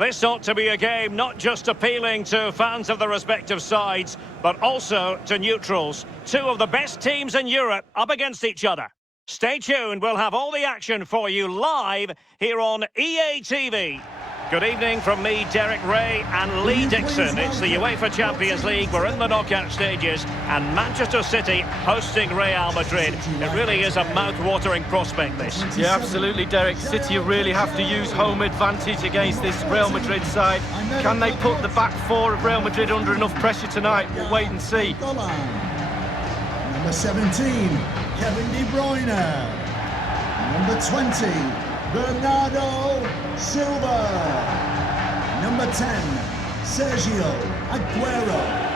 This ought to be a game not just appealing to fans of the respective sides, but also to neutrals. Two of the best teams in Europe up against each other. Stay tuned, we'll have all the action for you live here on EA TV. Good evening from me, Derek Ray and Lee Dixon. It's the UEFA Champions League. We're in the knockout stages and Manchester City hosting Real Madrid. It really is a mouth-watering prospect, this. Yeah, absolutely, Derek. City really have to use home advantage against this Real Madrid side. Can they put the back four of Real Madrid under enough pressure tonight? We'll wait and see. Number 17, Kevin De Bruyne. Number 20, Bernardo Silva. Number 10, Sergio Aguero.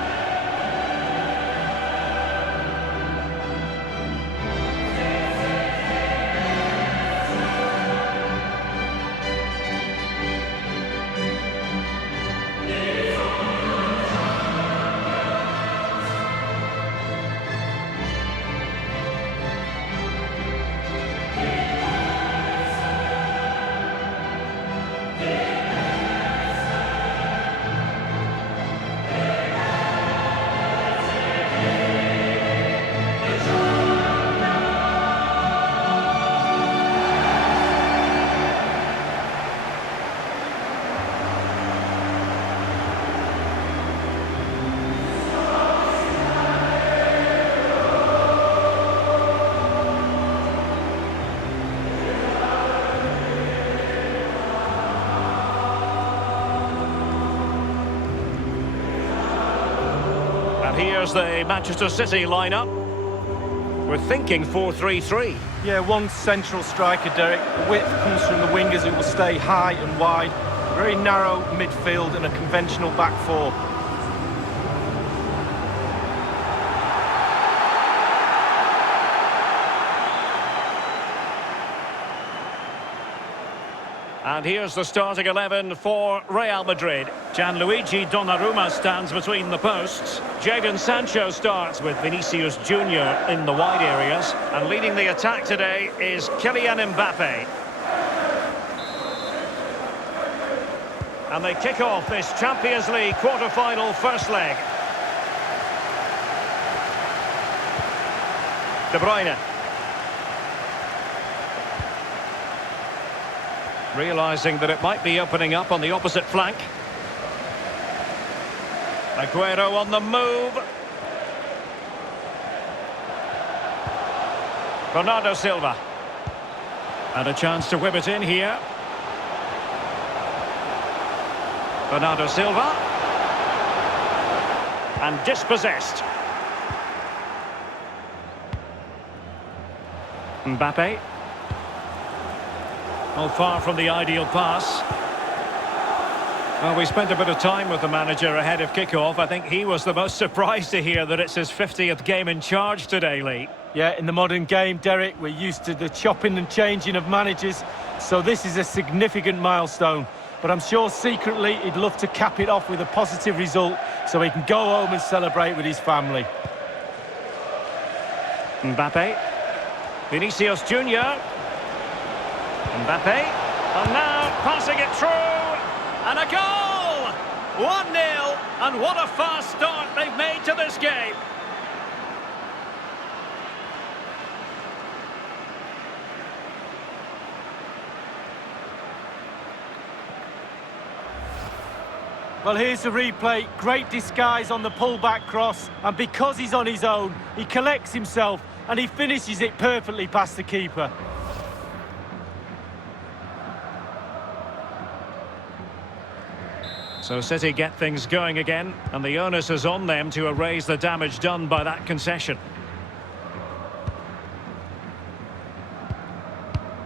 Here's the Manchester City lineup. We're thinking 4-3-3. Yeah, one central striker, Derek. The width comes from the wingers who will stay high and wide. Very narrow midfield and a conventional back four. And here's the starting 11 for Real Madrid. Gianluigi Donnarumma stands between the posts. Jadon Sancho starts with Vinicius Junior in the wide areas. And leading the attack today is Kylian Mbappe. And they kick off this Champions League quarter-final first leg. De Bruyne. Realising that it might be opening up on the opposite flank. Aguero on the move. Bernardo Silva. And a chance to whip it in here. Bernardo Silva. And dispossessed. Mbappe. Well, far from the ideal pass. Well, we spent a bit of time with the manager ahead of kickoff. I think he was the most surprised to hear that it's his 50th game in charge today, Lee. Yeah, in the modern game, Derek, we're used to the chopping and changing of managers, so this is a significant milestone. But I'm sure secretly he'd love to cap it off with a positive result so he can go home and celebrate with his family. Mbappe. Vinicius Junior. Mbappe, and now passing it through, and a goal! 1-0, and what a fast start they've made to this game. Well, here's the replay. Great disguise on the pull-back cross, and because he's on his own, he collects himself, and he finishes it perfectly past the keeper. So City get things going again, and the onus is on them to erase the damage done by that concession.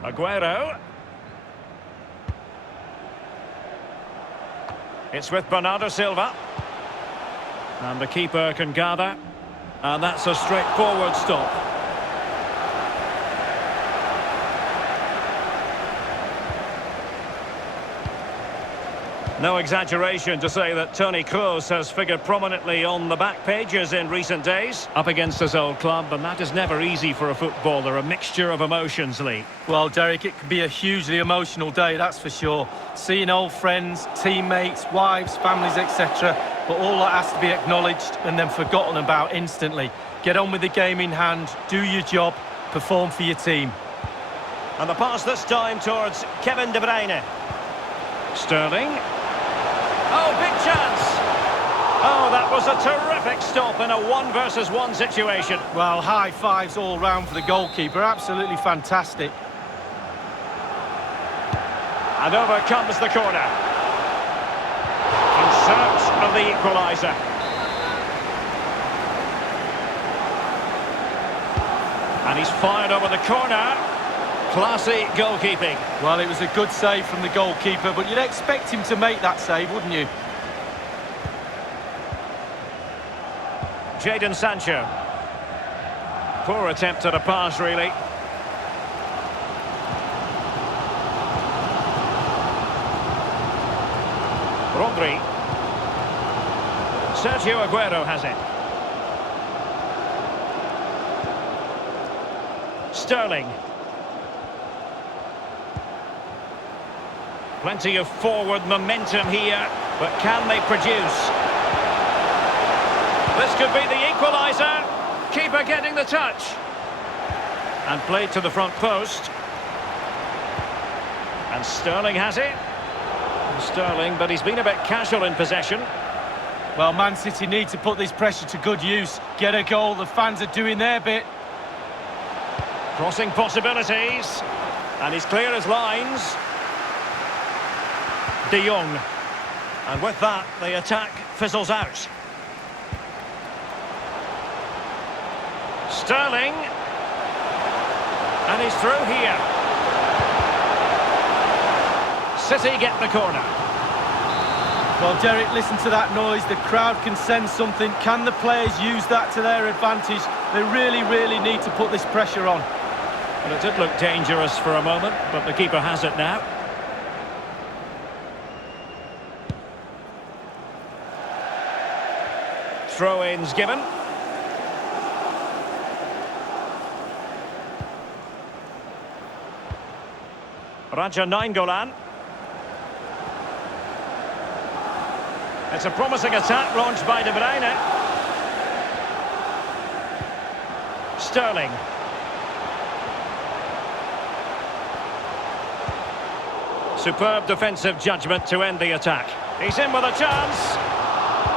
Aguero. It's with Bernardo Silva. And the keeper can gather. And that's a straightforward stop. No exaggeration to say that Toni Kroos has figured prominently on the back pages in recent days. Up against his old club, and that is never easy for a footballer, a mixture of emotions, Lee. Well, Derek, it can be a hugely emotional day, that's for sure. Seeing old friends, teammates, wives, families, etc. But all that has to be acknowledged and then forgotten about instantly. Get on with the game in hand, do your job, perform for your team. And the pass this time towards Kevin De Bruyne. Sterling. Oh, big chance! Oh, that was a terrific stop in a 1 versus 1 situation. Well, high fives all round for the goalkeeper, absolutely fantastic. And over comes the corner. In search of the equaliser. And he's fired over the corner. Classy goalkeeping. Well, it was a good save from the goalkeeper, but you'd expect him to make that save, wouldn't you? Jadon Sancho. Poor attempt at a pass, really. Rodri. Sergio Aguero has it. Sterling. Plenty of forward momentum here, but can they produce? This could be the equaliser. Keeper getting the touch. And played to the front post. And Sterling has it. Sterling, but he's been a bit casual in possession. Well, Man City need to put this pressure to good use. Get a goal, the fans are doing their bit. Crossing possibilities. And he's clear as lines. De Jong. And with that, the attack fizzles out. Sterling. And he's through here. City get the corner. Well, Derek, listen to that noise. The crowd can sense something. Can the players use that to their advantage? They really, really need to put this pressure on. Well, it did look dangerous for a moment, but the keeper has it now. Throw-ins given. Raja Nainggolan. It's a promising attack launched by De Bruyne. Sterling. Superb defensive judgment to end the attack. He's in with a chance.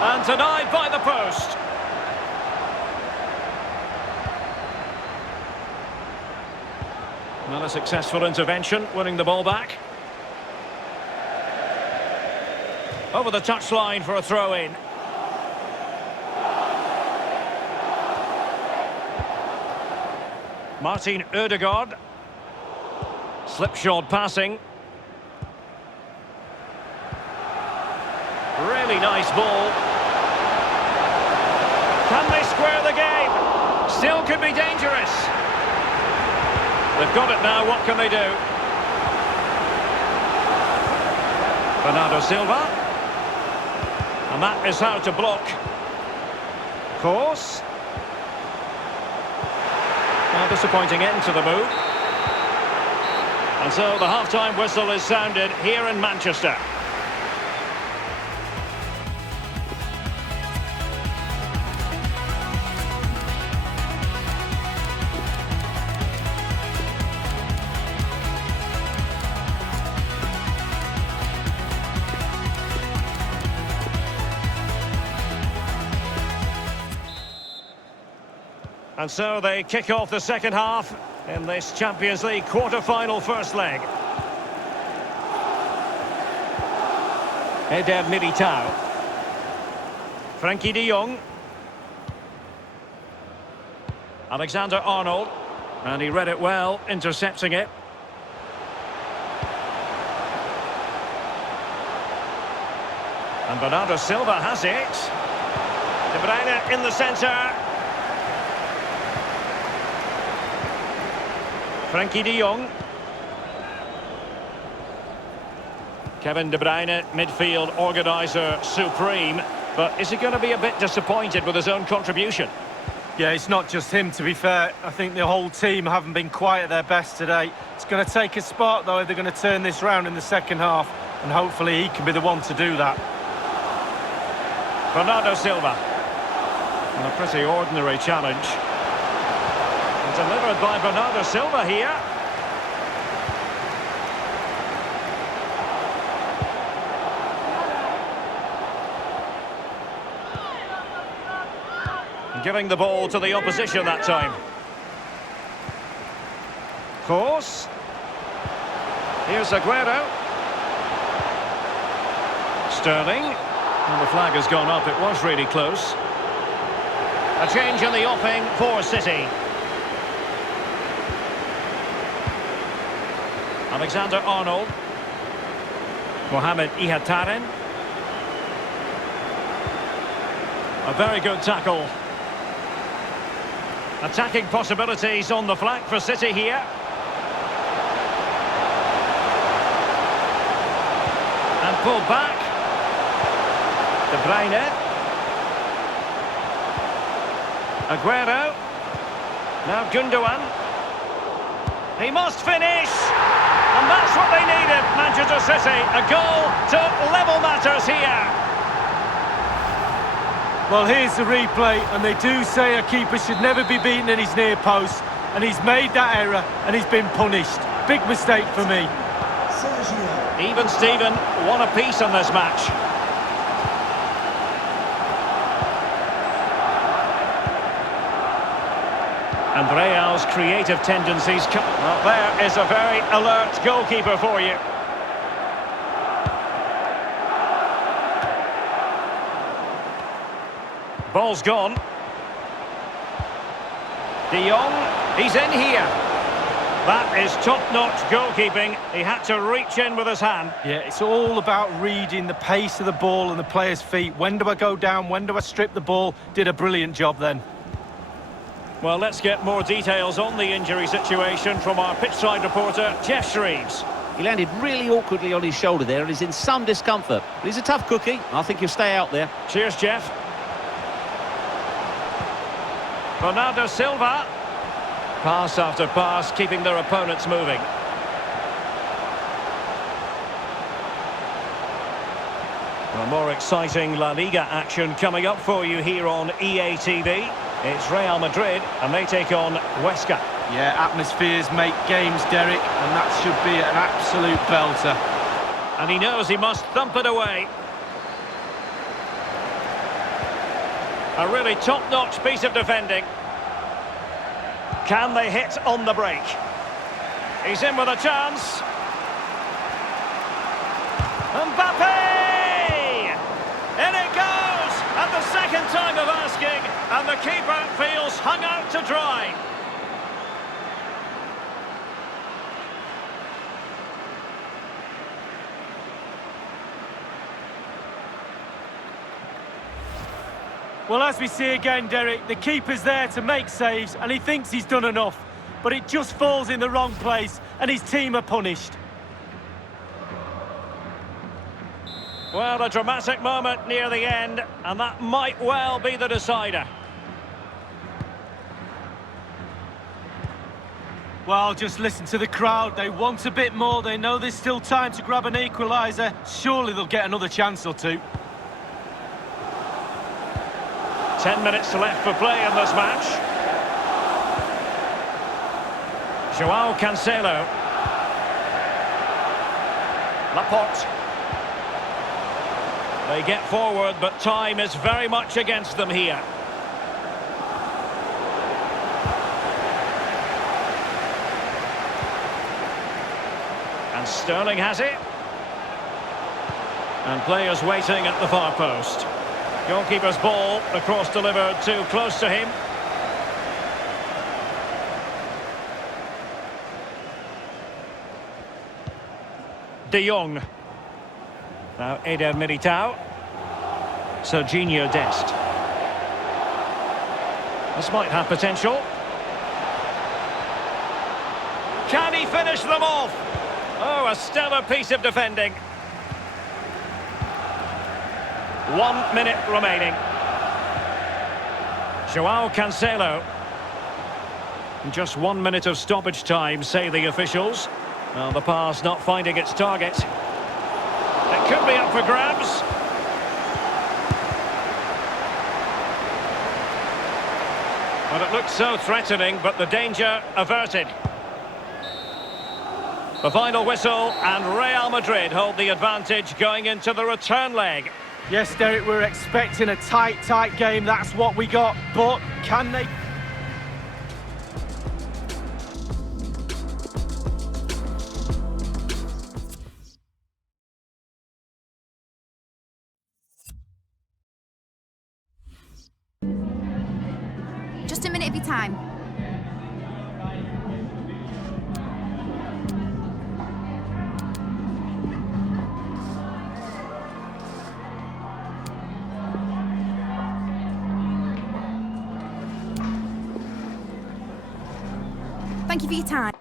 And denied by the post. Not a successful intervention, winning the ball back. Over the touchline for a throw-in. Martin Ødegaard. Slipshod passing. Really nice ball. Can they square the game? Still could be dangerous. They've got it now, what can they do? Bernardo Silva. And that is how to block. Course. A disappointing end to the move. And so the half-time whistle is sounded here in Manchester. And so they kick off the second half in this Champions League quarter-final first leg. Eder Militao. Frankie de Jong. Alexander-Arnold. And he read it well, intercepting it. And Bernardo Silva has it. De Bruyne in the centre. Frankie de Jong. Kevin De Bruyne, midfield organiser supreme. But is he going to be a bit disappointed with his own contribution? Yeah, it's not just him, to be fair. I think the whole team haven't been quite at their best today. It's going to take a spark, though, if they're going to turn this round in the second half. And hopefully he can be the one to do that. Bernardo Silva. And a pretty ordinary challenge. And delivered by Bernardo Silva here. Giving the ball to the opposition that time. Course. Here's Aguero. Sterling. And the flag has gone up. It was really close. A change in the offing for City. Alexander-Arnold. Mohamed Ihataren. A very good tackle. Attacking possibilities on the flank for City here. And pulled back. De Bruyne. Aguero. Now Gundogan. He must finish. And that's what they needed, Manchester City. A goal to level matters here. Well, here's the replay, and they do say a keeper should never be beaten in his near post, and he's made that error, and he's been punished. Big mistake for me. Even Steven, one apiece in this match. And Real's creative tendencies come. Well, there is a very alert goalkeeper for you. Ball's gone. De Jong, he's in here. That is top-notch goalkeeping. He had to reach in with his hand. Yeah, it's all about reading the pace of the ball and the player's feet. When do I go down? When do I strip the ball? Did a brilliant job then. Well, let's get more details on the injury situation from our pitchside reporter, Jeff Shreves. He landed really awkwardly on his shoulder there and is in some discomfort. But he's a tough cookie. I think he'll stay out there. Cheers, Jeff. Bernardo Silva. Pass after pass, keeping their opponents moving. Well, more exciting La Liga action coming up for you here on EA TV. It's Real Madrid, and they take on Huesca. Yeah, atmospheres make games, Derek, and that should be an absolute belter. And he knows he must thump it away. A really top-notch piece of defending. Can they hit on the break? He's in with a chance. Mbappe! In it goes! At the second time of asking, and the keeper feels hung out to dry. Well, as we see again, Derek, the keeper's there to make saves, and he thinks he's done enough. But it just falls in the wrong place, and his team are punished. Well, a dramatic moment near the end, and that might well be the decider. Well, just listen to the crowd. They want a bit more. They know there's still time to grab an equaliser. Surely they'll get another chance or two. 10 minutes left for play in this match. Joao Cancelo. Laporte. They get forward, but time is very much against them here. And Sterling has it. And players waiting at the far post. Goalkeeper's ball, the cross delivered too close to him. De Jong. Now Eder Militao. Serginho Dest. This might have potential. Can he finish them off? Oh, a stellar piece of defending. 1 minute remaining. Joao Cancelo. Just 1 minute of stoppage time, say the officials. Well, the pass not finding its target. It could be up for grabs. Well, it looked so threatening, but the danger averted. The final whistle, and Real Madrid hold the advantage going into the return leg. Yes, Derek, we're expecting a tight game. That's what we got. But can they... Just a minute of your time. Thank you for your time.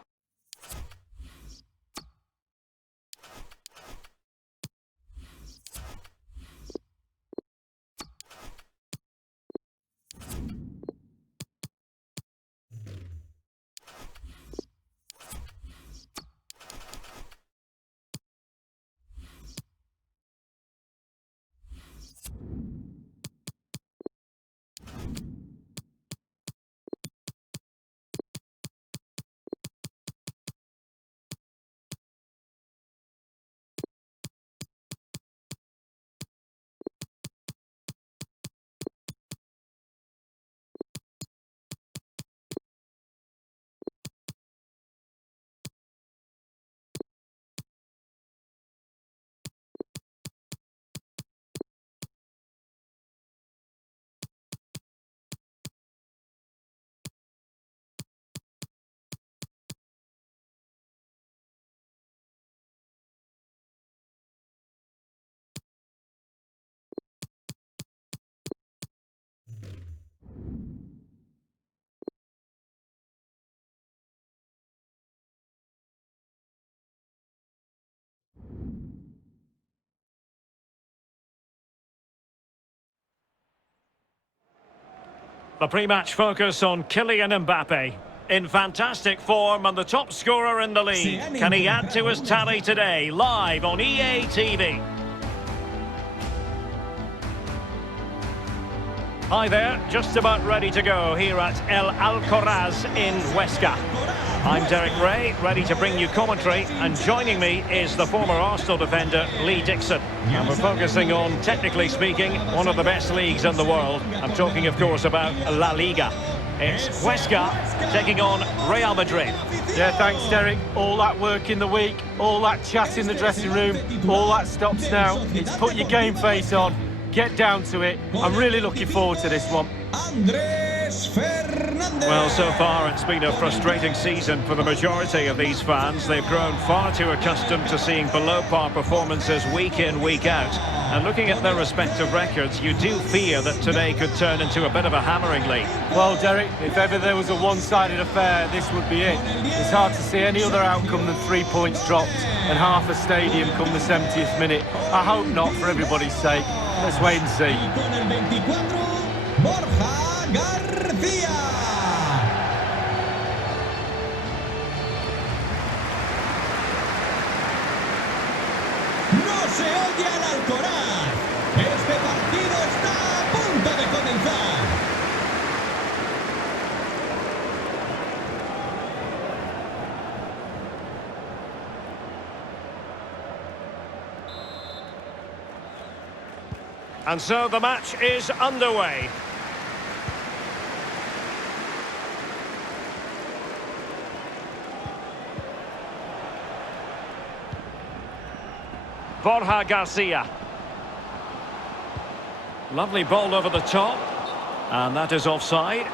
The pre-match focus on Kylian Mbappe. In fantastic form and the top scorer in the league. Can he add to his tally today? Live on EA TV. Hi there, just about ready to go here at El Alcoraz in Huesca. I'm Derek Ray, ready to bring you commentary, and joining me is the former Arsenal defender Lee Dixon. And we're focusing on, technically speaking, one of the best leagues in the world. I'm talking, of course, about La Liga. It's Huesca taking on Real Madrid. Yeah, thanks, Derek. All that work in the week, all that chat in the dressing room, all that stops now. It's put your game face on, get down to it. I'm really looking forward to this one. Well, so far it's been a frustrating season for the majority of these fans. They've grown far too accustomed to seeing below-par performances week in, week out. And looking at their respective records, you do fear that today could turn into a bit of a hammering league. Well, Derek, if ever there was a one-sided affair, this would be it. It's hard to see any other outcome than 3 points dropped and half a stadium come the 70th minute. I hope not, for everybody's sake. Let's wait and see. No se oye al Alcoraz. Este partido está a punto de comenzar. And so the match is underway. Borja Garcia. Lovely ball over the top. And that is offside.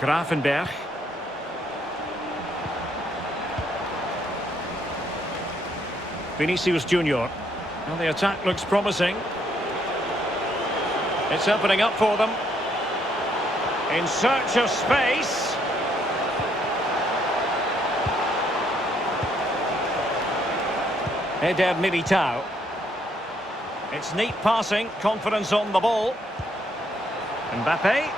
Grafenberg. Vinicius Junior. Well, the attack looks promising. It's opening up for them. In search of space. Eder Militao. It's neat passing, confidence on the ball. Mbappe.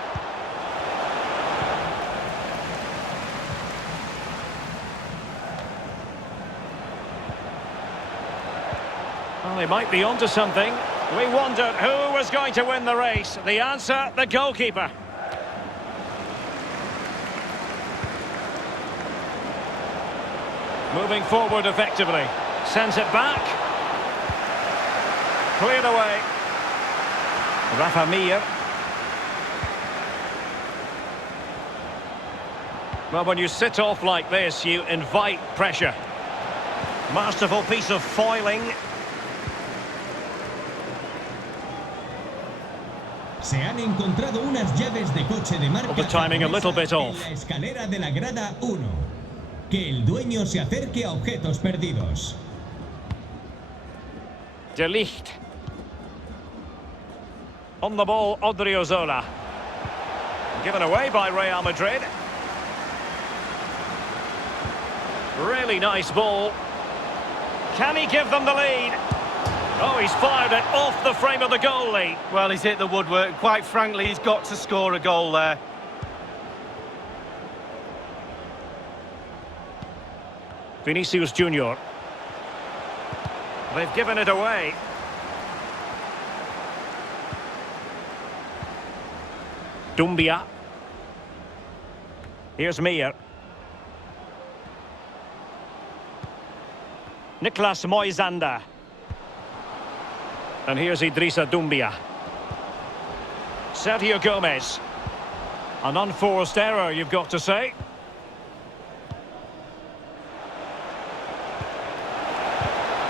Well, he might be onto something. We wondered who was going to win the race. The answer, the goalkeeper. Moving forward effectively. Sends it back. Cleared away. Rafa Mir. Well, when you sit off like this, you invite pressure. Masterful piece of foiling. Se han encontrado unas llaves de coche de marca The timing a little bit en off. la escalera de la grada 1. Que el dueño se acerque a objetos perdidos. De Ligt. On the ball, Odriozola. Given away by Real Madrid. Really nice ball. Can he give them the lead? Oh, he's fired it off the frame of the goalie. Well, he's hit the woodwork. Quite frankly, he's got to score a goal there. Vinicius Junior. They've given it away. Dumbia. Here's Mir. Niklas Moisander. And here's Idrissa Dumbia. Sergio Gomez. An unforced error, you've got to say.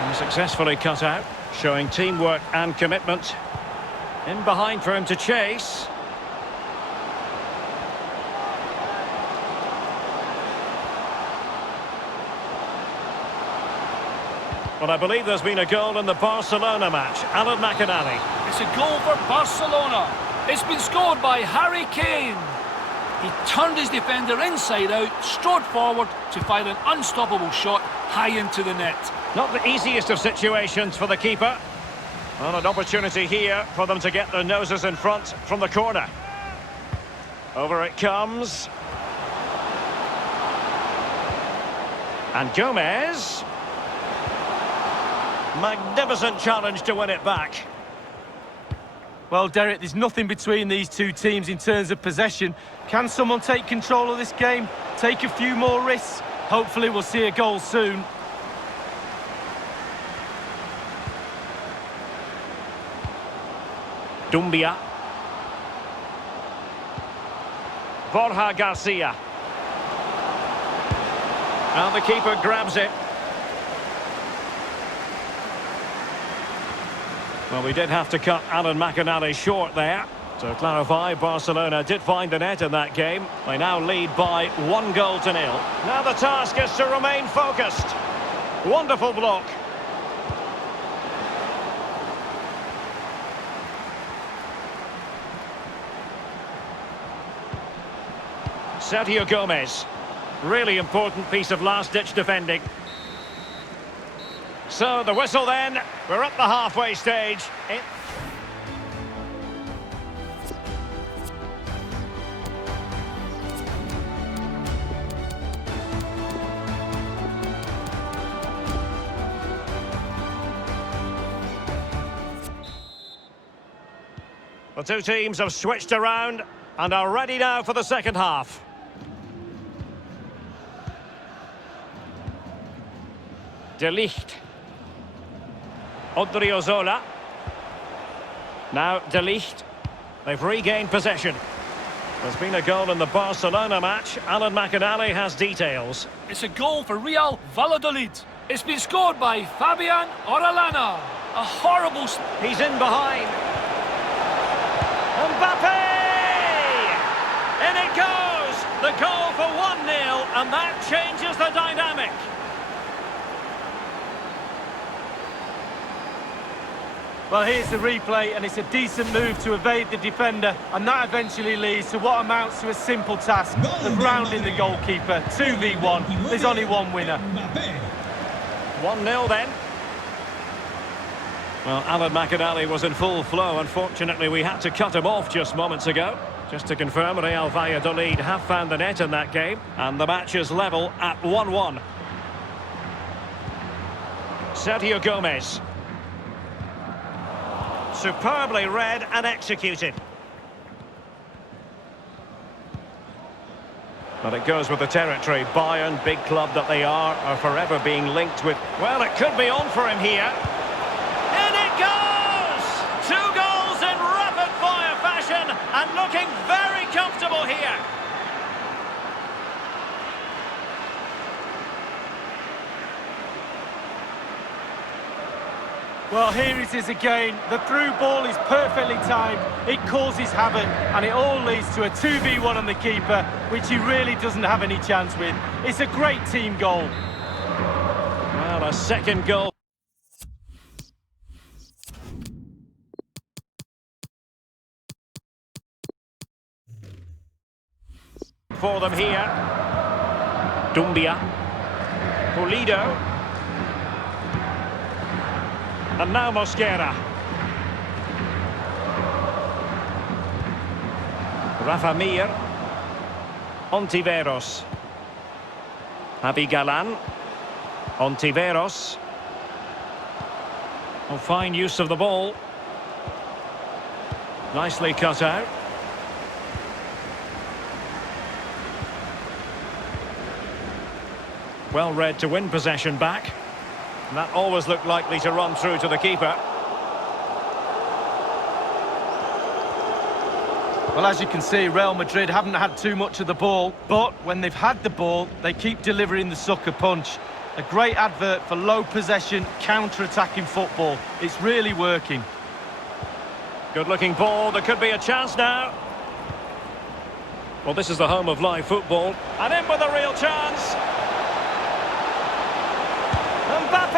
And successfully cut out, showing teamwork and commitment. In behind for him to chase. Well, I believe there's been a goal in the Barcelona match. Alan McInally. It's a goal for Barcelona. It's been scored by Harry Kane. He turned his defender inside out, strode forward to fire an unstoppable shot high into the net. Not the easiest of situations for the keeper. Well, an opportunity here for them to get their noses in front from the corner. Over it comes. And Gomez. Magnificent challenge to win it back. Well, Derek, there's nothing between these two teams in terms of possession. Can someone take control of this game? Take a few more risks? Hopefully we'll see a goal soon. Dumbia. Borja Garcia. And the keeper grabs it. Well, we did have to cut Alan McInally short there. To clarify, Barcelona did find the net in that game. They now lead by 1-0. Now the task is to remain focused. Wonderful block. Sergio Gomez. Really important piece of last-ditch defending. So the whistle then, we're at the halfway stage. The two teams have switched around and are ready now for the second half. De Ligt. Odriozola. Now De Ligt. They've regained possession. There's been a goal in the Barcelona match. Alan McInally has details. It's a goal for Real Valladolid. It's been scored by Fabian Orellana. A horrible... He's in behind. Mbappe! In it goes! The goal for 1-0, and that changes the dynamic. Well, here's the replay, and it's a decent move to evade the defender, and that eventually leads to what amounts to a simple task of rounding the goalkeeper. 2v1. There's only one winner. 1-0 then. Well, Alan McInally was in full flow. Unfortunately, we had to cut him off just moments ago. Just to confirm, Real Valladolid have found the net in that game. And the match is level at 1-1. Sergio Gomez. Superbly read and executed. But it goes with the territory. Bayern, big club that they are forever being linked with... Well, it could be on for him here. In it goes! 2 goals in rapid-fire fashion and looking very comfortable here. Well, here it is again. The through ball is perfectly timed. It causes havoc, and it all leads to a 2v1 on the keeper, which he really doesn't have any chance with. It's a great team goal. Well, a second goal. For them here. Dumbia. Pulido. And now Mosquera. Rafa Mir. Ontiveros. Javi Galan. Ontiveros. Oh, fine use of the ball. Nicely cut out. Well read to win possession back. And that always looked likely to run through to the keeper. Well, as you can see, Real Madrid haven't had too much of the ball, but when they've had the ball, they keep delivering the sucker punch. A great advert for low possession, counter-attacking football. It's really working. Good-looking ball. There could be a chance now. Well, this is the home of live football. And in with a real chance. Mbappe!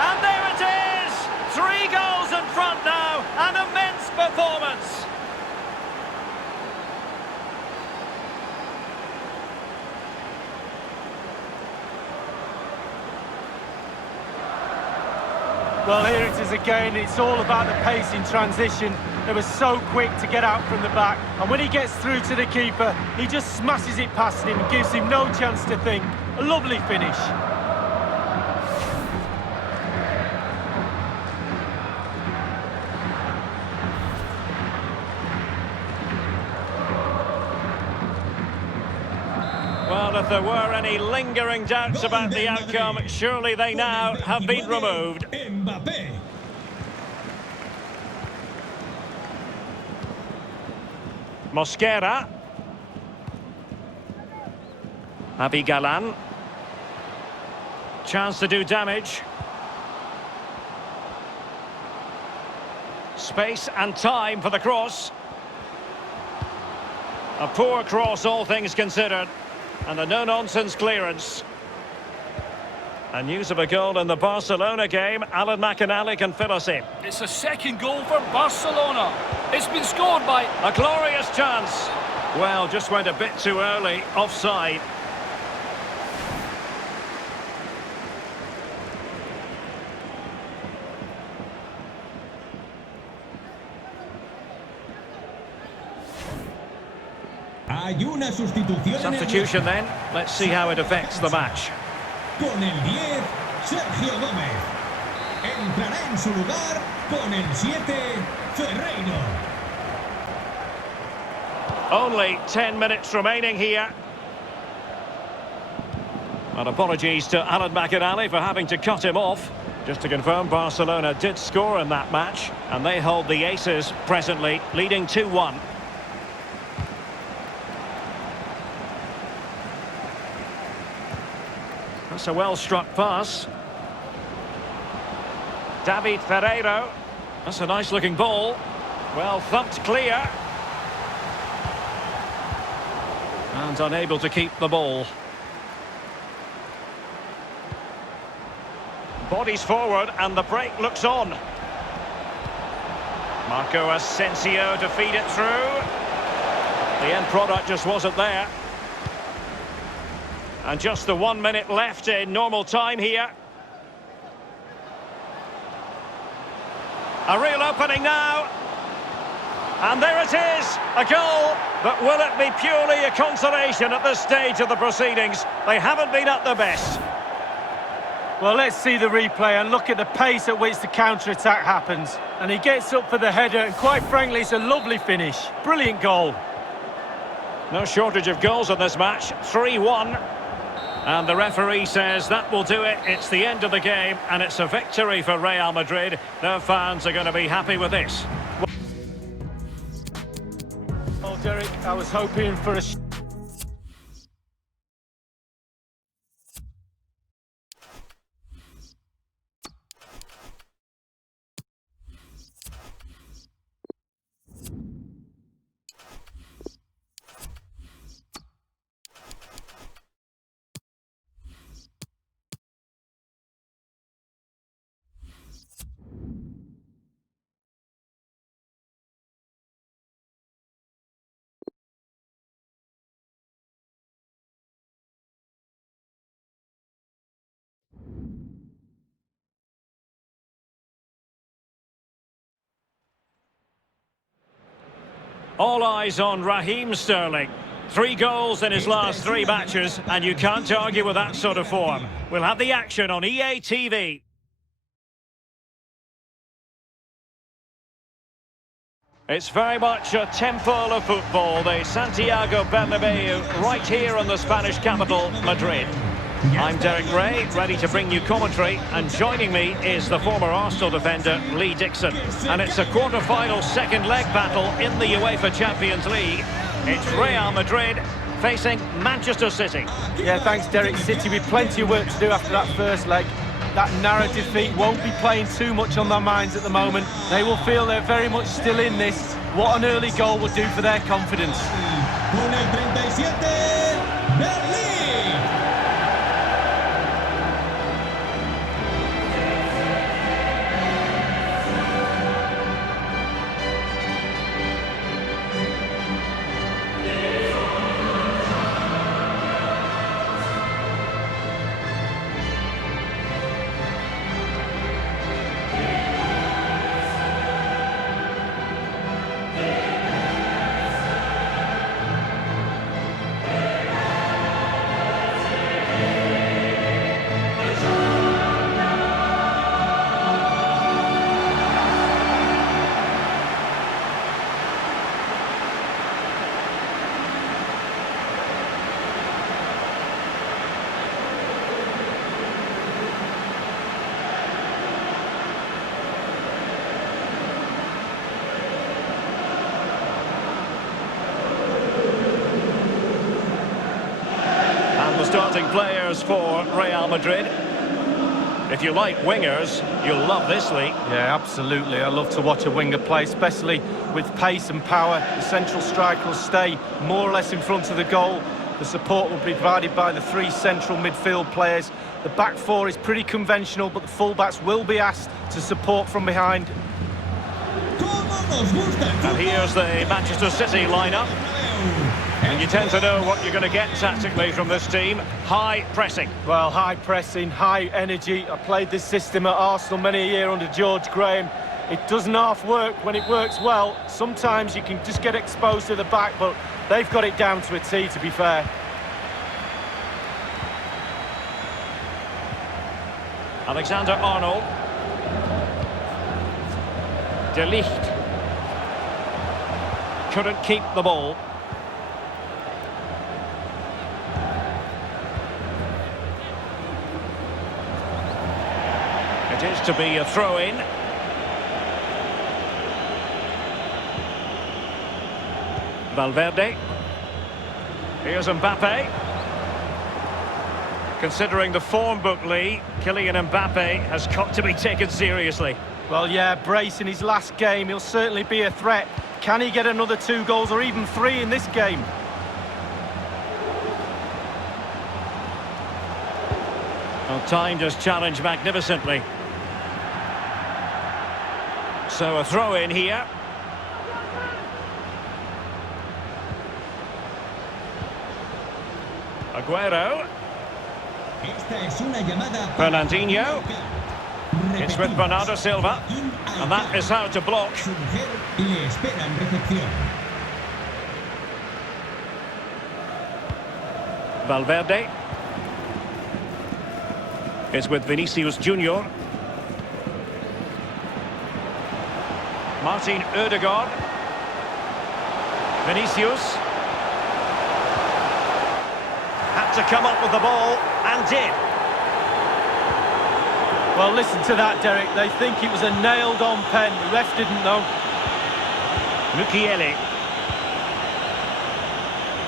And there it is! 3 goals in front now. An immense performance. Well, here it is again. It's all about the pace in transition. They were so quick to get out from the back. And when he gets through to the keeper, he just smashes it past him and gives him no chance to think. A lovely finish. Well, if there were any lingering doubts about the outcome, surely they now have been removed. Mbappé. Mosquera. Javi Galan. Chance to do damage. Space and time for the cross. A poor cross, all things considered. And a no-nonsense clearance. And news of a goal in the Barcelona game. Alan McInally can fill us in. It's a second goal for Barcelona. It's been scored by... A glorious chance. Well, just went a bit too early. Offside. Hay una sustitución. Substitution then. Let's see how it affects the match. Con el 10, Sergio Gómez. Entrará en su lugar con el 7, Ferreiro. Only 10 minutes remaining here. And apologies to Alan McInally for having to cut him off. Just to confirm, Barcelona did score in that match, and they hold the aces presently, leading 2-1. That's a well-struck pass. David Ferreiro. That's a nice-looking ball. Well thumped clear. And unable to keep the ball. Bodies forward and the break looks on. Marco Asensio to feed it through. The end product just wasn't there. And just the 1 minute left in normal time here. A real opening now. And there it is, a goal. But will it be purely a consolation at this stage of the proceedings? They haven't been at their best. Well, let's see the replay and look at the pace at which the counter-attack happens. And he gets up for the header, and quite frankly, it's a lovely finish. Brilliant goal. No shortage of goals in this match, 3-1. And the referee says that will do it. It's the end of the game, and it's a victory for Real Madrid. Their fans are going to be happy with this. Well, Derek, I was hoping for a... All eyes on Raheem Sterling. 3 goals in his last 3 matches, and you can't argue with that sort of form. We'll have the action on EA TV. It's very much a temple of football, the Santiago Bernabeu, right here in the Spanish capital, Madrid. I'm Derek Ray, ready to bring you commentary, and joining me is the former Arsenal defender, Lee Dixon. And it's a quarter-final second leg battle in the UEFA Champions League. It's Real Madrid facing Manchester City. Yeah, thanks, Derek. City with plenty of work to do after that first leg. That narrow defeat won't be playing too much on their minds at the moment. They will feel they're very much still in this. What an early goal would do for their confidence. Con el 37, Berlín. Starting players for Real Madrid. If you like wingers, you'll love this league. Yeah, absolutely. I love to watch a winger play, especially with pace and power. The central striker will stay more or less in front of the goal. The support will be provided by the 3 central midfield players. The back 4 is pretty conventional, but the fullbacks will be asked to support from behind. And here's the Manchester City lineup. And you tend to know what you're going to get tactically from this team. High pressing. Well, high pressing, high energy. I played this system at Arsenal many a year under George Graham. It doesn't half work when it works well. Sometimes you can just get exposed to the back, but they've got it down to a T, to be fair. Alexander-Arnold. De Ligt. Couldn't keep the ball. It is to be a throw-in. Valverde. Here's Mbappe. Considering the form book, Lee, Kylian Mbappe has got to be taken seriously. Well, yeah, brace in his last game. He'll certainly be a threat. Can he get another 2 goals or even 3 in this game? Well, timed his challenge magnificently. So a throw-in here. Aguero. Fernandinho. It's with Bernardo Silva. And that is how to block. Su mujer le espera en recepción. Valverde is with Vinicius Junior. Martin Ødegaard. Vinicius had to come up with the ball and did. Well, listen to that, Derek. They think it was a nailed-on pen. The ref didn't know. Mukiele.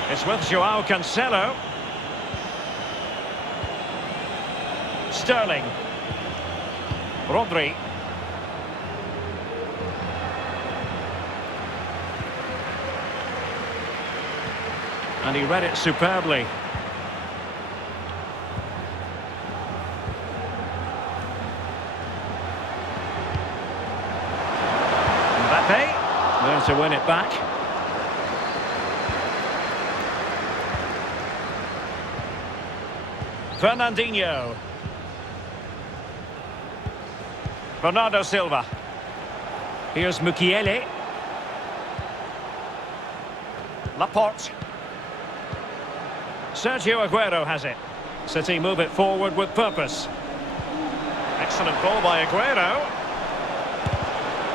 It's with Joao Cancelo. Sterling. Rodri. And he read it superbly. Mbappe. There to win it back. Fernandinho. Bernardo Silva. Here's Mukiele. Laporte. Sergio Aguero has it. City move it forward with purpose. Excellent ball by Aguero.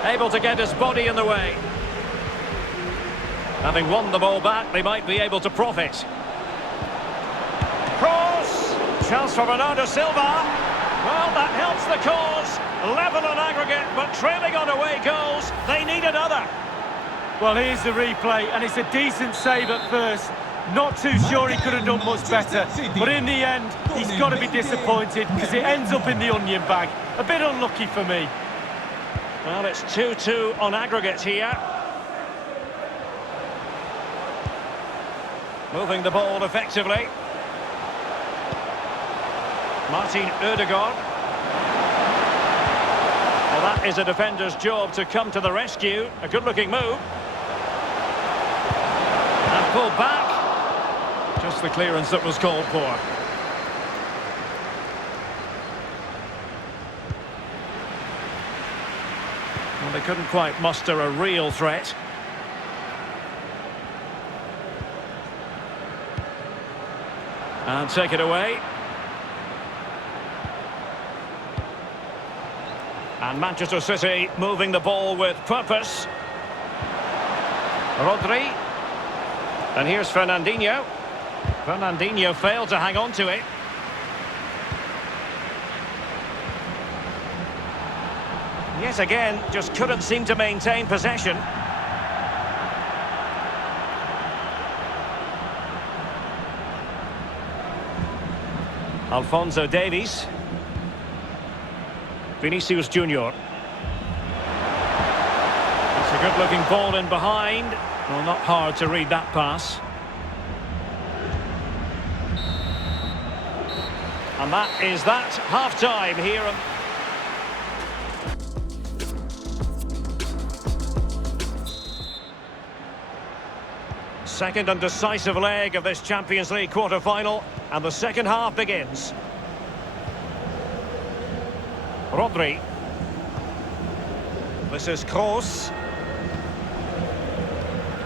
Able to get his body in the way. Having won the ball back, they might be able to profit. Cross! Chance for Bernardo Silva. Well, that helps the cause. Level on aggregate, but trailing on away goals. They need another. Well, here's the replay, and it's a decent save at first. Not too sure he could have done much better, but in the end, he's got to be disappointed because it ends up in the onion bag. A bit unlucky for me. Well, it's 2-2 on aggregate here. Moving the ball effectively. Martin Ødegaard. Well, that is a defender's job to come to the rescue. A good-looking move. And pulled back. Just the clearance that was called for. Well, they couldn't quite muster a real threat. And take it away. And Manchester City moving the ball with purpose. Rodri. And here's Fernandinho. Fernandinho failed to hang on to it. Yet again, just couldn't seem to maintain possession. Alphonso Davies. Vinicius Junior. It's a good-looking ball in behind. Well, not hard to read that pass. And that is that. Half-time here. Second and decisive leg of this Champions League quarter-final, and the second half begins. Rodri. This is Kroos.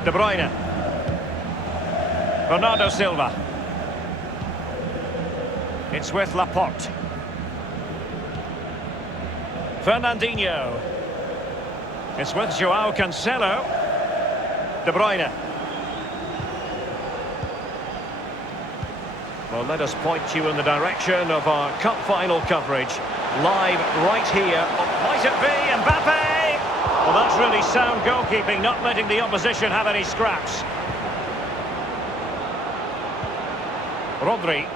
De Bruyne. Bernardo Silva. It's with Laporte. Fernandinho. It's with Joao Cancelo. De Bruyne. Well, let us point you in the direction of our cup final coverage. Live right here. Might it be Mbappe? Well, that's really sound goalkeeping, not letting the opposition have any scraps. Rodri.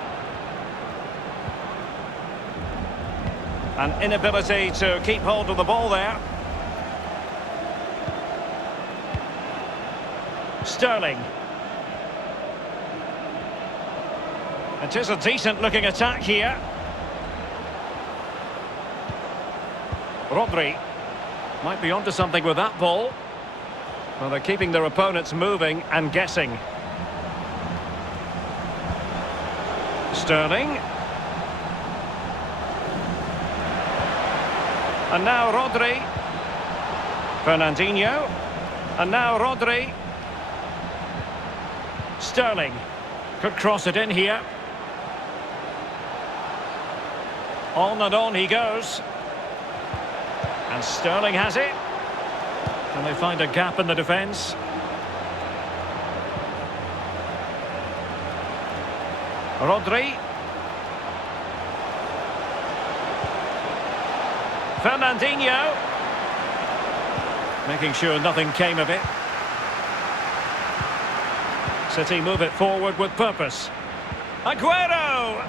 An inability to keep hold of the ball there. Sterling. It is a decent-looking attack here. Rodri might be onto something with that ball. Well, they're keeping their opponents moving and guessing. Sterling. And now Rodri. Fernandinho. And now Rodri. Sterling. Could cross it in here. On and on he goes. And Sterling has it. Can they find a gap in the defence? Rodri. Fernandinho. Making sure nothing came of it. City move it forward with purpose. Aguero!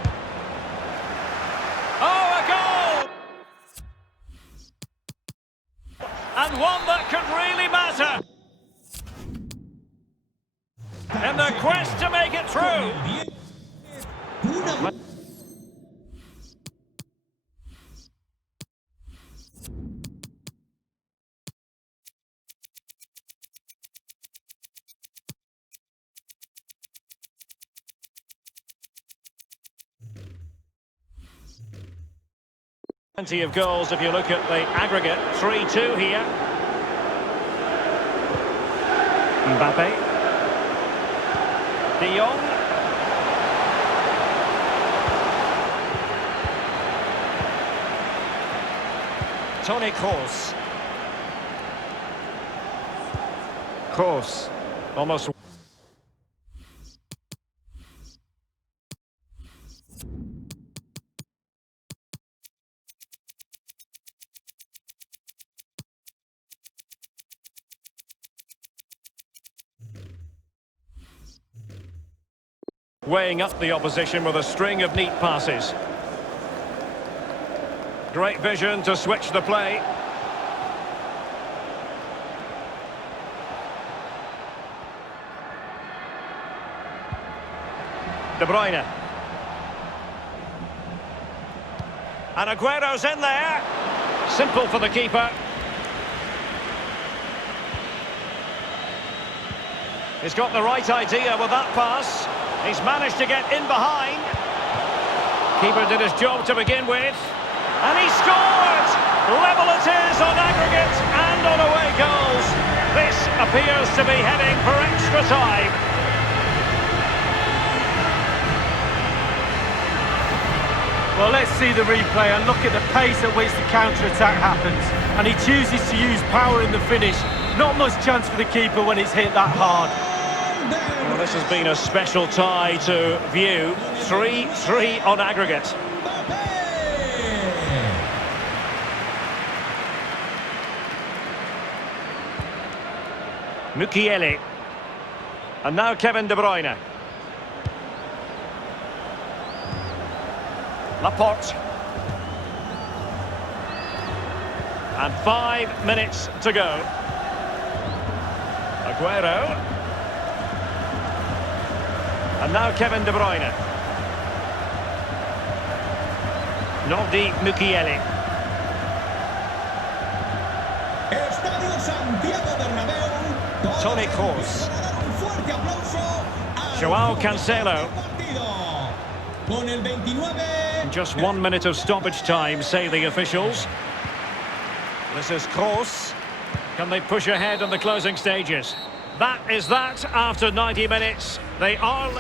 Oh, a goal! And one that could really matter. In the quest to make it through. Plenty of goals if you look at the aggregate. 3-2 here. Mbappe. De Jong. Toni Kroos. Kroos. Almost. Weighing up the opposition with a string of neat passes. Great vision to switch the play. De Bruyne. And Aguero's in there. Simple for the keeper. He's got the right idea with that pass. He's managed to get in behind. Keeper did his job to begin with. And he scored! Level it is on aggregate and on away goals. This appears to be heading for extra time. Well, let's see the replay and look at the pace at which the counter-attack happens. And he chooses to use power in the finish. Not much chance for the keeper when it's hit that hard. Well, this has been a special tie to view. 3-3 on aggregate. Mukiele. And now Kevin De Bruyne. Laporte. And 5 minutes to go. Aguero. And now Kevin De Bruyne. Nordi Mukiele. Toni Kroos. Joao Cancelo. Just 1 minute of stoppage time, say the officials. This is Kroos. Can they push ahead in the closing stages? That is that after 90 minutes. They are...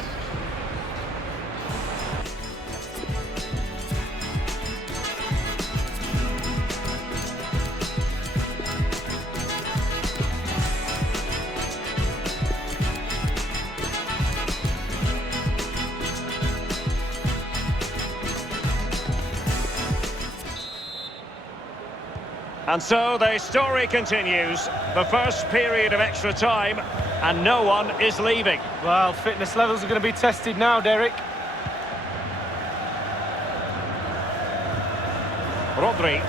And so the story continues. The first period of extra time, and no one is leaving. Well, fitness levels are going to be tested now, Derek. Rodri.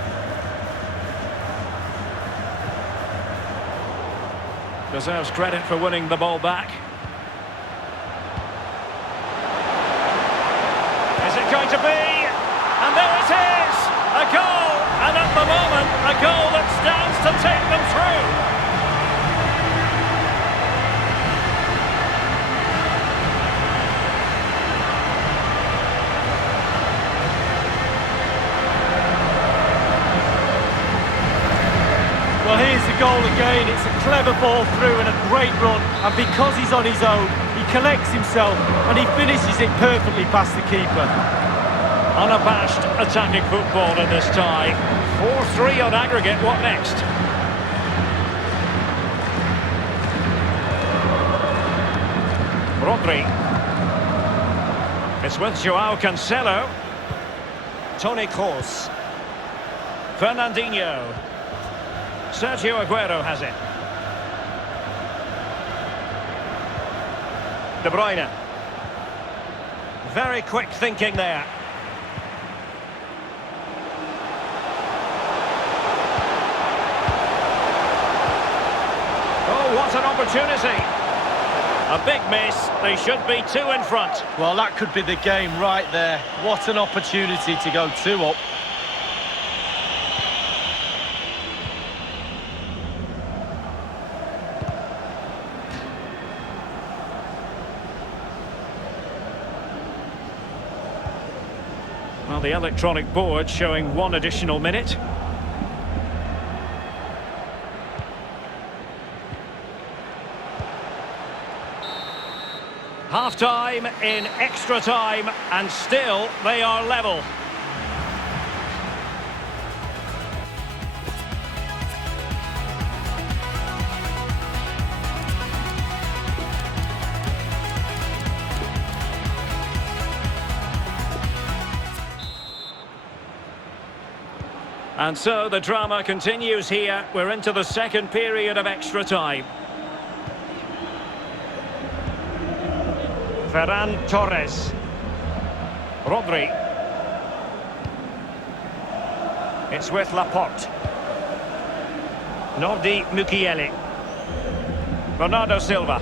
Deserves credit for winning the ball back. Is it going to be? And there it is! A goal! And at the moment, a goal that stands to take them through. Well, here's the goal again. It's a clever ball through and a great run. And because he's on his own, he collects himself and he finishes it perfectly past the keeper. Unabashed attacking football in this tie. 4-3 on aggregate. What next? Rodri. It's with Joao Cancelo. Toni Kroos. Fernandinho. Sergio Aguero has it. De Bruyne. Very quick thinking there. Oh, what an opportunity. A big miss. They should be 2 in front. Well, that could be the game right there. What an opportunity to go 2 up. Well, the electronic board showing 1 additional minute. Half-time in extra time, and still they are level. And so the drama continues here. We're into the second period of extra time. Ferran Torres. Rodri. It's with Laporte. Nordi Mukiele. Bernardo Silva.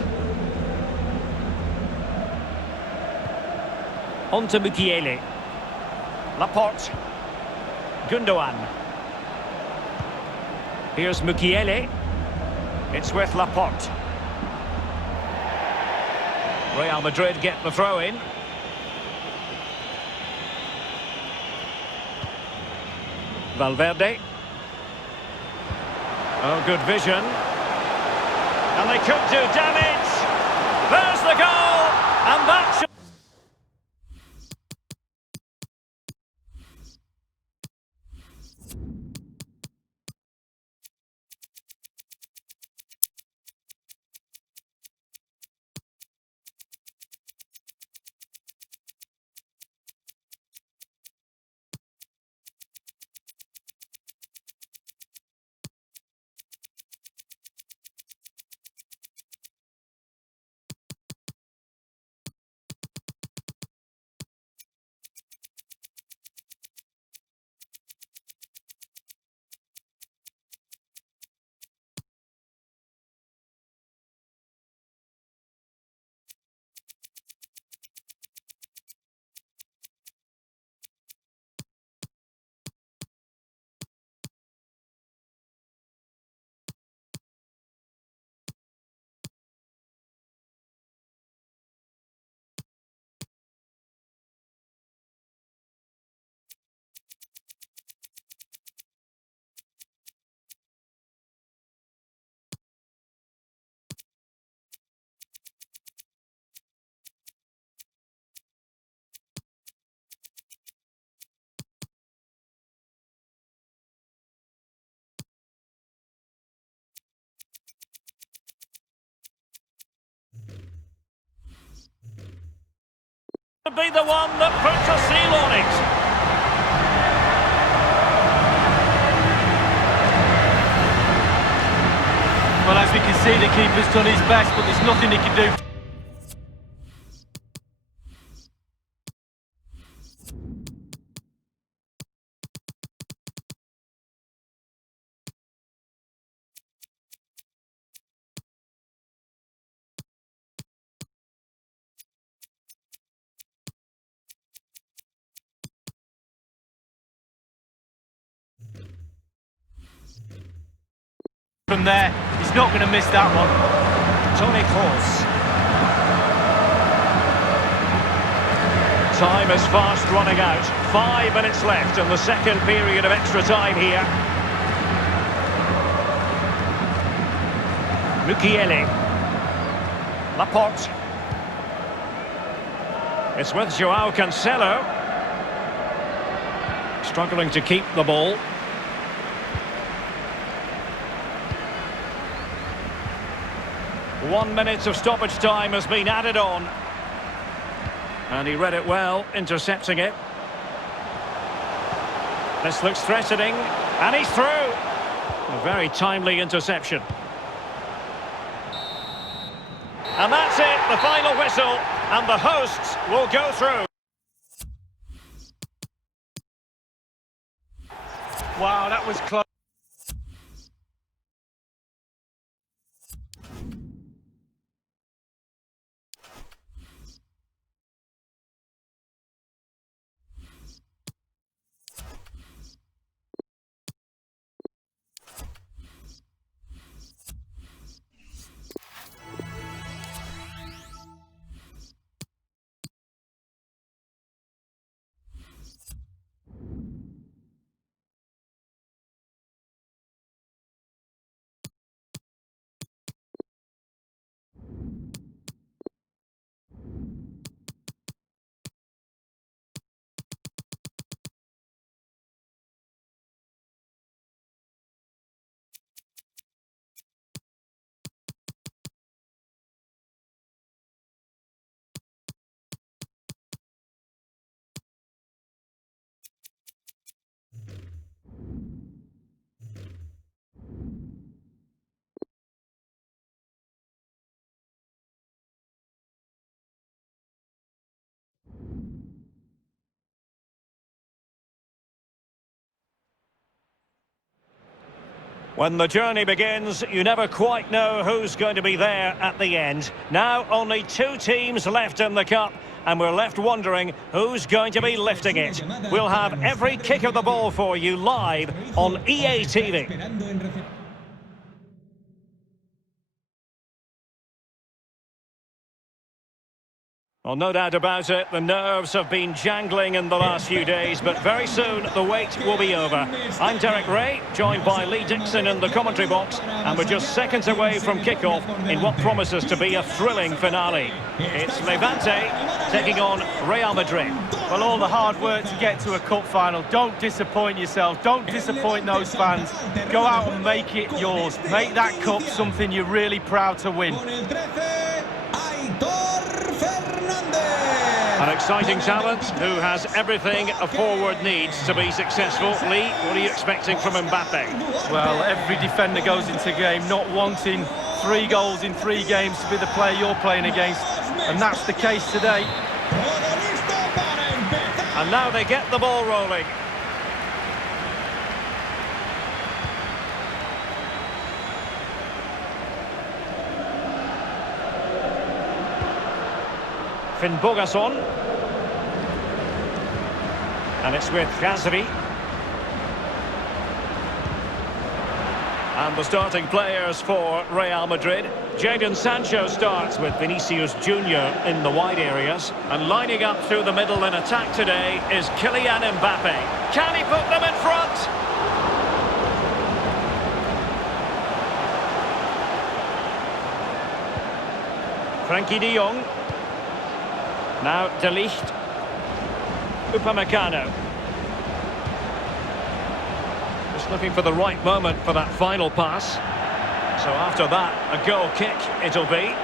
On to Mukiele. Laporte. Gundogan. Here's Mukiele. It's with Laporte. Real Madrid get the throw in. Valverde. Oh, good vision. And they could do damage. There's the goal. And that should... to be the one that puts a seal on it. Well, as we can see, the keeper's done his best, but there's nothing he can do. From there, he's not going to miss that one. Toni Kroos. Time is fast running out. 5 minutes left in the second period of extra time here. Mukiele. Laporte. It's with Joao Cancelo. Struggling to keep the ball. One minute of stoppage time has been added on. And he read it well, intercepting it. This looks threatening, and he's through. A very timely interception. And that's it, the final whistle, and the hosts will go through. Wow, that was close. When the journey begins, you never quite know who's going to be there at the end. Now only 2 teams left in the cup, and we're left wondering who's going to be lifting it. We'll have every kick of the ball for you live on EA TV. Well, no doubt about it, the nerves have been jangling in the last few days, but very soon the wait will be over. I'm Derek Ray, joined by Lee Dixon in the commentary box, and we're just seconds away from kickoff in what promises to be a thrilling finale. It's Levante taking on Real Madrid. Well, all the hard work to get to a cup final. Don't disappoint yourself. Don't disappoint those fans. Go out and make it yours. Make that cup something you're really proud to win. An exciting talent who has everything a forward needs to be successful. Lee, what are you expecting from Mbappe? Well, every defender goes into game not wanting 3 goals in 3 games to be the player you're playing against, and that's the case today. And now they get the ball rolling. Finn Bogason. And it's with Ghazri. And the starting players for Real Madrid. Jadon Sancho starts with Vinicius Junior in the wide areas. And lining up through the middle in attack today is Kylian Mbappe. Can he put them in front? Frankie de Jong. Now De Ligt. Upamecano. Just looking for the right moment for that final pass. So after that, a goal kick it'll be.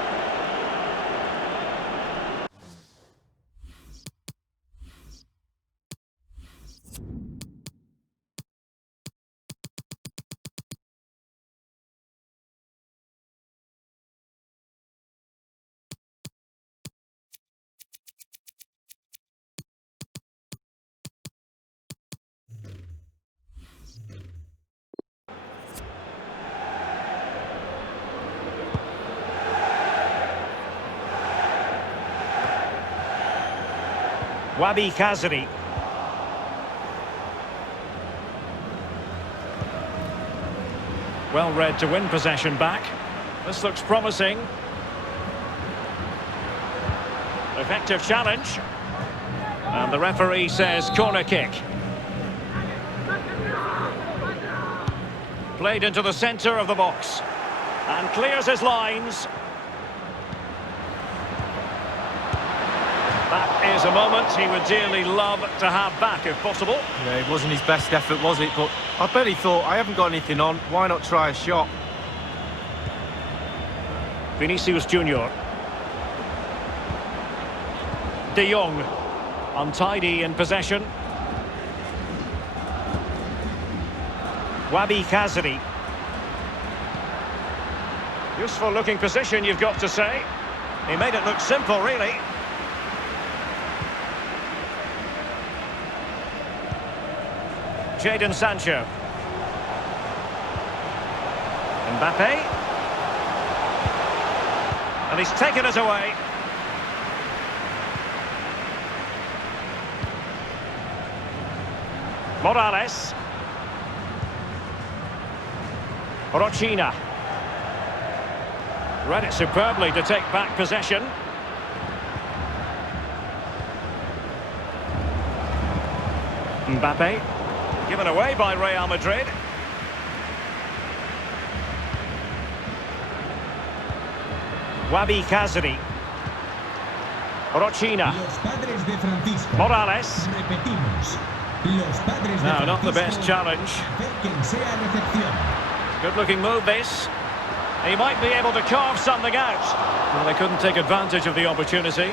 Wabi Kazri. Well read to win possession back. This looks promising. Effective challenge. And the referee says corner kick. Played into the centre of the box. And clears his lines. That is a moment he would dearly love to have back, if possible. Yeah, it wasn't his best effort, was it? But I bet he thought, I haven't got anything on, why not try a shot? Vinicius Junior. De Jong, untidy in possession. Wabi Kazri. Useful looking position, you've got to say. He made it look simple, really. Jadon Sancho. Mbappe. And he's taken it away. Morales. Rochina. Read it superbly to take back possession. Mbappe. Given away by Real Madrid. Wabi Kazri. Rochina. Los padres de Francisco. Morales. Repetimos. Los padres de No, not the best Francisco challenge. acerquen sea a recepción. Good looking move this. He might be able to carve something out. Well, they couldn't take advantage of the opportunity.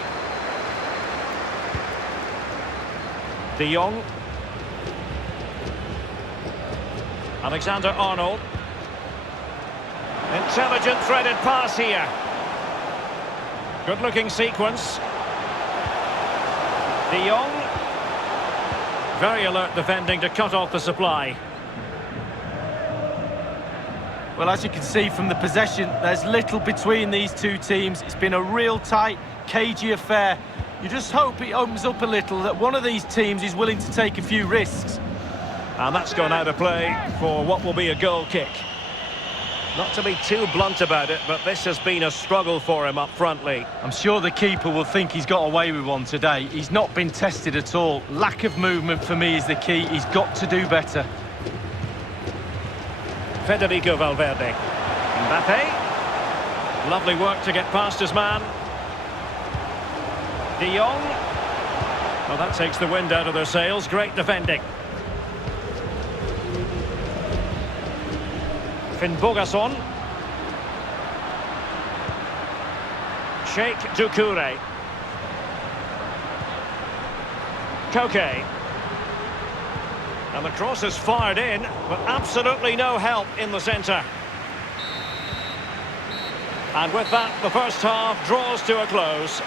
De Jong. Alexander-Arnold. Intelligent threaded pass here. Good looking sequence. De Jong. Very alert defending to cut off the supply. Well, as you can see from the possession, there's little between these two teams. It's been a real tight, cagey affair. You just hope it opens up a little, that one of these teams is willing to take a few risks. And that's gone out of play for what will be a goal kick. Not to be too blunt about it, but this has been a struggle for him up front, Lee. I'm sure the keeper will think he's got away with one today. He's not been tested at all. Lack of movement for me is the key. He's got to do better. Federico Valverde. Mbappe. Lovely work to get past his man. De Jong. Well, that takes the wind out of their sails. Great defending. Finn Bogason. Sheikh Doucouré. Koke. And the cross is fired in, but absolutely no help in the centre. And with that, the first half draws to a close.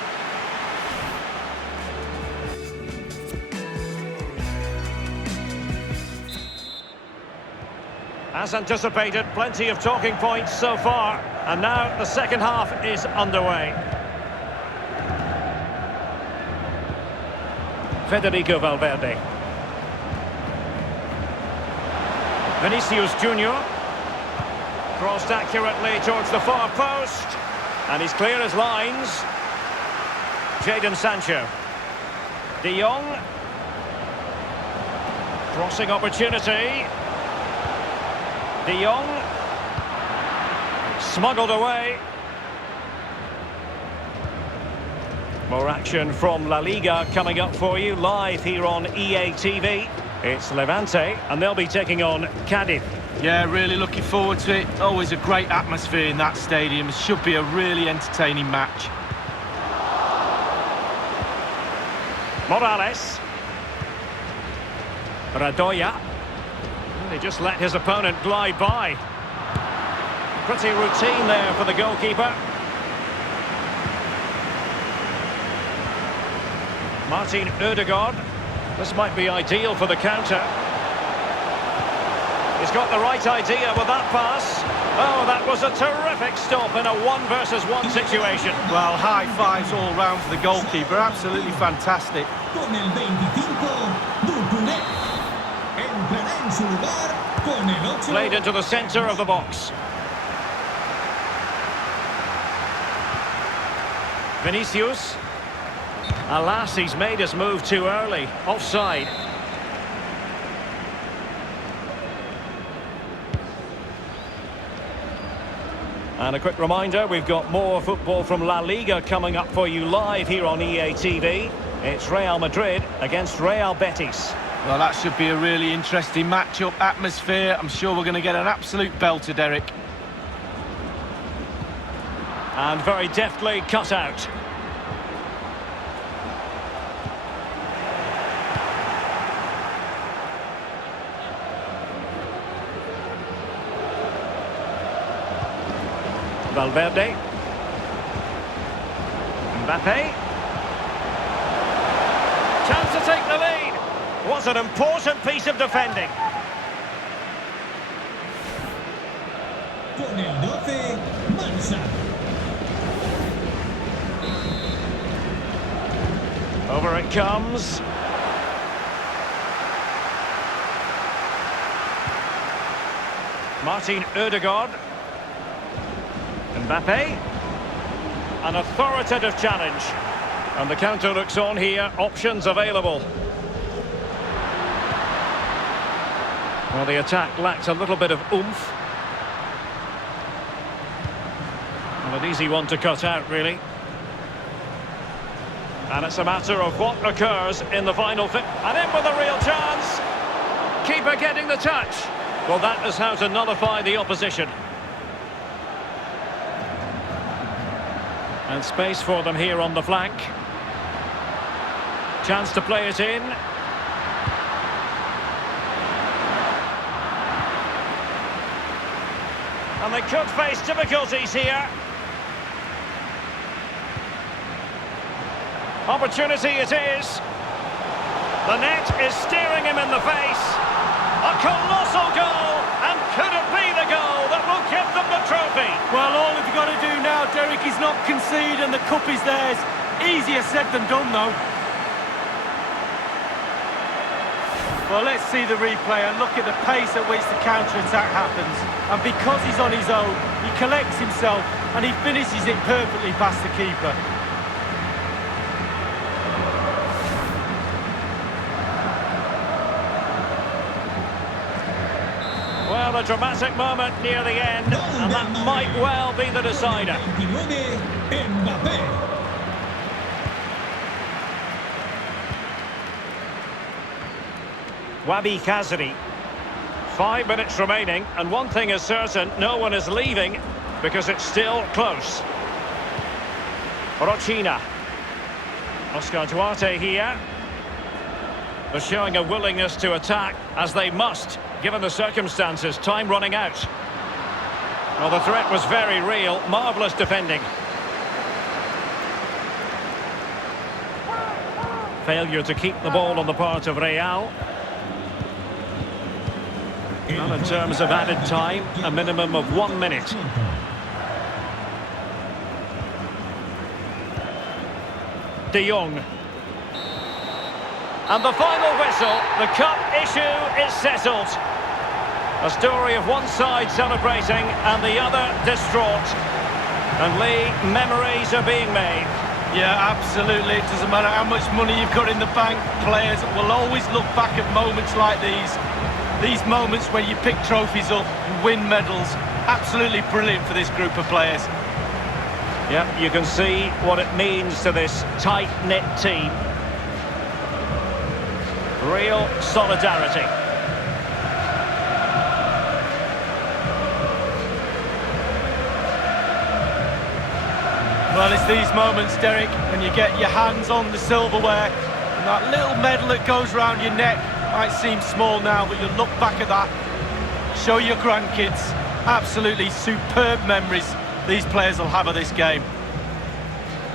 As anticipated, plenty of talking points so far, and now the second half is underway. Federico Valverde. Vinicius Junior. Crossed accurately towards the far post, and he's clear as lines. Jadon Sancho. De Jong. Crossing opportunity. De Jong. Smuggled away. More action from La Liga coming up for you live here on EA TV. It's Levante, and they'll be taking on Cadiz. Yeah, really looking forward to it. Always a great atmosphere in that stadium. It should be a really entertaining match. Morales. Radoya. He just let his opponent glide by. Pretty routine there for the goalkeeper. Martin Ødegaard. This might be ideal for the counter. He's got the right idea with that pass. Oh, that was a terrific stop in a 1-versus-1 situation. Well, high fives all round for the goalkeeper. Absolutely fantastic. Con el 25, Doucouré. Entrará en su lugar con el 8. Played into the centre of the box. Vinicius. Alas, he's made his move too early. Offside. And a quick reminder, we've got more football from La Liga coming up for you live here on EA TV. It's Real Madrid against Real Betis. Well, that should be a really interesting matchup, atmosphere. I'm sure we're going to get an absolute belter, Derek. And very deftly cut out. Valverde. Mbappe. Chance to take the lead. Was an important piece of defending. Con el 12, Mansa. Over it comes. Martin Ødegaard. Mbappe. An authoritative challenge. And the counter looks on here. Options available. Well, the attack lacked a little bit of oomph. And an easy one to cut out, really. And it's a matter of what occurs in the final fit. And in with a real chance. Keeper getting the touch. Well, that is how to nullify the opposition. And space for them here on the flank. Chance to play it in. And they could face difficulties here. Opportunity it is. The net is staring him in the face. A colossal goal, and could it be the goal that will give them the trophy? Well, all we've got to do now, Derek, is not concede, and the cup is theirs. Easier said than done, though. Well, let's see the replay and look at the pace at which the counter-attack happens. And because he's on his own, he collects himself and he finishes it perfectly past the keeper. Well, a dramatic moment near the end, and that might well be the decider. 29, Mbappe. Wabi Kazri. 5 minutes remaining, and one thing is certain, no one is leaving because it's still close. Rochina. Oscar Duarte here. They're showing a willingness to attack, as they must, given the circumstances. Time running out. Well, the threat was very real. Marvellous defending. Failure to keep the ball on the part of Real. Well, in terms of added time, a minimum of 1 minute. De Jong. And the final whistle, the cup issue is settled. A story of one side celebrating and the other distraught. And Lee, memories are being made. Yeah, absolutely. It doesn't matter how much money you've got in the bank. Players will always look back at moments like these. These moments when you pick trophies up and win medals. Absolutely brilliant for this group of players. Yeah, you can see what it means to this tight-knit team. Real solidarity. Well, it's these moments, Derek, when you get your hands on the silverware and that little medal that goes round your neck. Might seem small now, but you look back at that, show your grandkids. Absolutely superb memories these players will have of this game.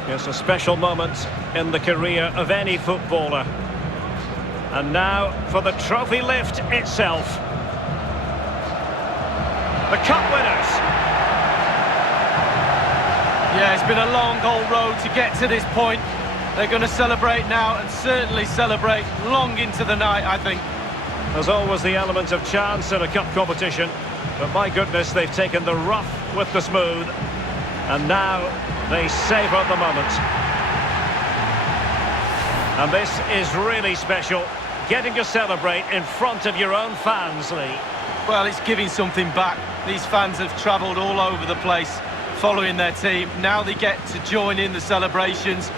It's a special moment in the career of any footballer. And now for the trophy lift itself. The cup winners. Yeah, it's been a long old road to get to this point. They're going to celebrate now, and certainly celebrate long into the night, I think. There's always the element of chance in a cup competition, but my goodness, they've taken the rough with the smooth, and now they savour the moment. And this is really special, getting to celebrate in front of your own fans, Lee. Well, it's giving something back. These fans have travelled all over the place. following their team. Now they get to join in the celebrations,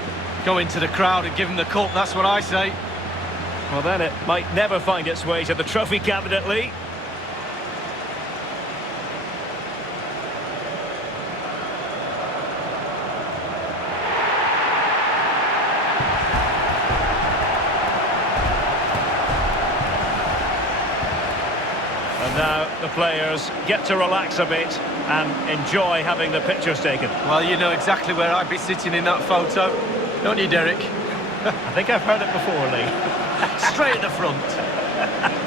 go into the crowd and give them the cup. That's what I say. Well, then it might never find its way to the trophy cabinet, Lee. And now the players get to relax a bit and enjoy having the pictures taken. Well, you know exactly where I'd be sitting in that photo, don't you, Derek? I think I've heard it before, Lee. Straight at the front.